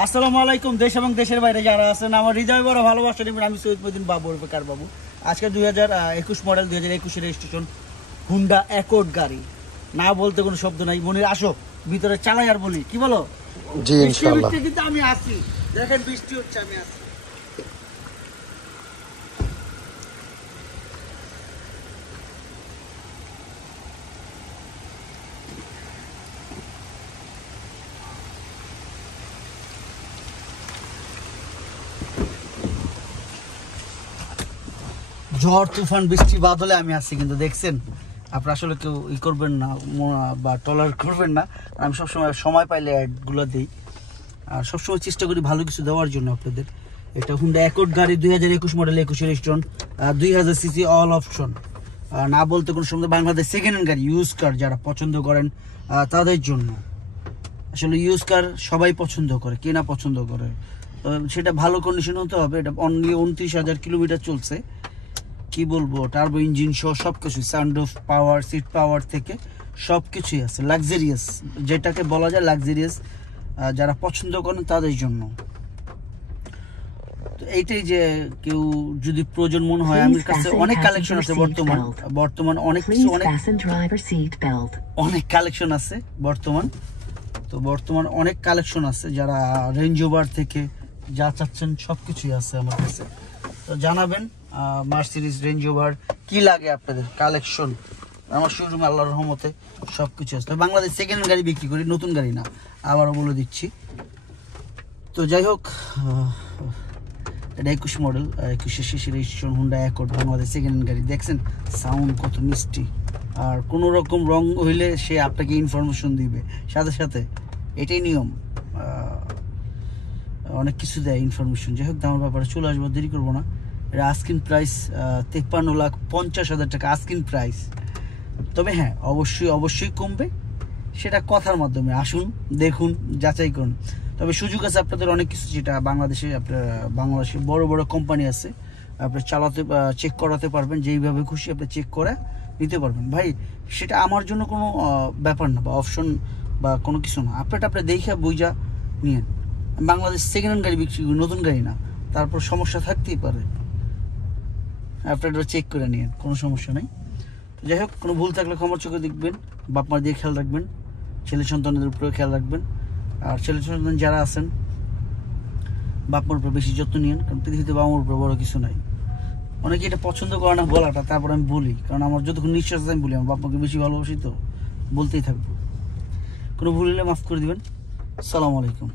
আসসালামু আলাইকুম। দেশ এবং দেশের বাইরে যারা আছেন আমার হৃদয় বড় ভালোবাসা নেবেন। আমি সৈয়দ মদিন বাবু কার বাবু। আজকে 2021 মডেল 2021 রেজিস্ট্রেশন হুন্ডা অ্যাকর্ড গাড়ি। না বলতে কোনো শব্দ নাই। মনির আসো ভিতরে চালাই আর বলি কি বলো। জি ইনশাআল্লাহ। কিন্তু আমি আসি, দেখেন বৃষ্টি হচ্ছে, আমি আসি। ঝড় তুফান বৃষ্টি বাদলে আমি আসছি, কিন্তু দেখছেন আপনারা আসলে কেউ করবেন না বা টলারেট করবেন না। আমি সবসময় সময় পাইলে অ্যাডগুলো দিই আর সবসময় চেষ্টা করি ভালো কিছু দেওয়ার জন্য আপনাদের। এটা হুন্ডা অ্যাকর্ড গাড়ি 2021 model 21 registration 2000 CC all option. না বলতে কোনো সময় বাংলাদেশ সেকেন্ড হ্যান্ড গাড়ি ইউজ কার যারা পছন্দ করেন তাদের জন্য। আসলে ইউজ কার সবাই পছন্দ করে, কে না পছন্দ করে, সেটা ভালো কন্ডিশন হতে হবে। এটা অনলি 29,000 কিলোমিটার চলছে। কি বলবো, টার্বো ইঞ্জিন সহ সব কিছু, sound of power, seat power থেকে সব কিছুই আছে। লাক্সারিয়াস, যেটাকে বলা যায় লাক্সারিয়াস, যারা পছন্দ করেন তাদের জন্য। তো এইটাই যে কেউ যদি প্রয়োজন মনে হয়, আমার কাছে অনেক কালেকশন আছে বর্তমান অনেক কিছু, অনেক কালেকশন আছে বর্তমান। তো বর্তমান অনেক কালেকশন আছে, যারা রেঞ্জ ওভার থেকে যা চাচ্ছেন সব কিছুই আছে আমার কাছে। তো জানাবেন মার্সিডিজ রেঞ্জ ওভার কি লাগে আপনাদের কালেকশন। আমার শোরুমে আল্লাহর রহমতে সব কিছু আছে। বাংলাদেশ সেকেন্ড হ্যান্ড গাড়ি বিক্রি করি, নতুন গাড়ি না, আবারও বলে দিচ্ছি। তো যাই হোক, এটা 21 model 21 CC registration Honda accord Bangladesh second hand গাড়ি। দেখছেন সাউন্ড কত মিষ্টি। আর কোনো রকম রং হইলে সে আপনাকে ইনফরমেশন দিবে সাথে সাথে, এটাই নিয়ম। অনেক কিছু দেয় ইনফরমেশন। যাই হোক, দামের ব্যাপারে চলে আসবো, দেরি করবো না। এটা আস্কিন প্রাইস 53,50,000 টাকা আস্কিন প্রাইস। তবে হ্যাঁ, অবশ্যই কমবে, সেটা কথার মাধ্যমে। আসুন, দেখুন, যাচাই করুন। তবে সুযোগ আছে আপনাদের অনেক কিছু, যেটা বাংলাদেশে বাংলাদেশে বড় বড় কোম্পানি আছে, আপনি চেক করাতে পারবেন, যেইভাবে খুশি আপনি চেক করে নিতে পারবেন। ভাই সেটা আমার জন্য কোনো ব্যাপার না, বা অপশন বা কোনো কিছু না। আপনি দেখে বুঝা নিয়েন। বাংলাদেশ সেকেন্ড হ্যান্ড গাড়ি বিক্রি করি, নতুন গাড়ি না। তারপর সমস্যা থাকতেই পারে, আপনারা চেক করে নিন, কোনো সমস্যা নেই। যাই হোক, কোনো ভুল থাকলে ক্ষমার চোখে দেখবেন, বাপ মার দিয়ে খেয়াল রাখবেন, ছেলে সন্তানদের উপরে খেয়াল রাখবেন। আর ছেলে সন্তান যারা আছেন, বাপ মার উপর বেশি যত্ন নিন, কারণ পৃথিবীতে বাবা মার উপর বড় কিছু নাই। অনেকে এটা পছন্দ করে না বলাটা, তারপর আমি বলি, কারণ আমার যতক্ষণ নিঃশ্বাস আছে আমি বলি আমার বাপ মাকে বেশি ভালোবাসি, তো বলতেই থাকবো। কোনো ভুল হলে মাফ করে দিবেন। আসসালামু আলাইকুম।